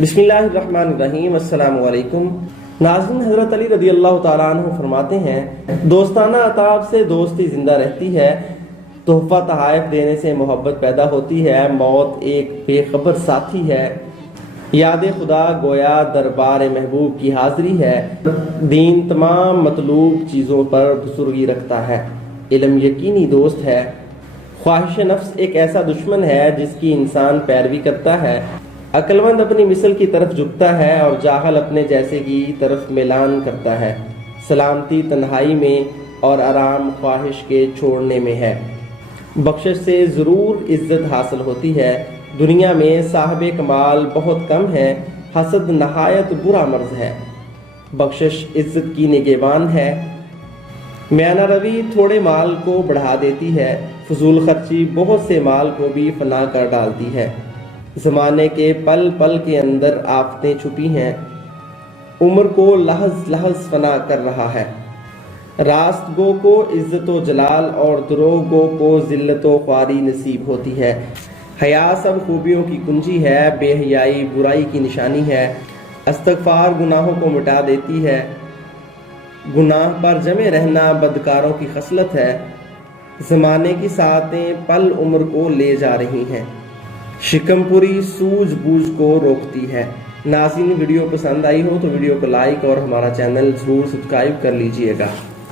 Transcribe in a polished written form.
بسم اللہ الرحمن الرحیم۔ السلام علیکم ناظرین، حضرت علی رضی اللہ تعالیٰ عنہ فرماتے ہیں، دوستانہ عطاب سے دوستی زندہ رہتی ہے، تحفہ تحائف دینے سے محبت پیدا ہوتی ہے، موت ایک بے خبر ساتھی ہے، یاد خدا گویا دربار محبوب کی حاضری ہے، دین تمام مطلوب چیزوں پر بزرگی رکھتا ہے، علم یقینی دوست ہے، خواہش نفس ایک ایسا دشمن ہے جس کی انسان پیروی کرتا ہے، عقل مند اپنی مثل کی طرف جھکتا ہے اور جاہل اپنے جیسے کی طرف میلان کرتا ہے، سلامتی تنہائی میں اور آرام خواہش کے چھوڑنے میں ہے، بخشش سے ضرور عزت حاصل ہوتی ہے، دنیا میں صاحب کمال بہت کم ہے، حسد نہایت برا مرض ہے، بخشش عزت کی نگہبان ہے، میانہ روی تھوڑے مال کو بڑھا دیتی ہے، فضول خرچی بہت سے مال کو بھی فنا کر ڈالتی ہے، زمانے کے پل پل کے اندر آفتیں چھپی ہیں، عمر کو لحظ لحظ فنا کر رہا ہے، راست گو کو عزت و جلال اور دروغ گو کو ذلت و خواری نصیب ہوتی ہے، حیا سب خوبیوں کی کنجی ہے، بے حیائی برائی کی نشانی ہے، استغفار گناہوں کو مٹا دیتی ہے، گناہ پر جمے رہنا بدکاروں کی خصلت ہے، زمانے کی ساعتیں پل عمر کو لے جا رہی ہیں، شکم پوری سوجھ بوجھ کو روکتی ہے۔ ناظرین، ویڈیو پسند آئی ہو تو ویڈیو کو لائک اور ہمارا چینل ضرور سبسکرائب کر لیجئے گا۔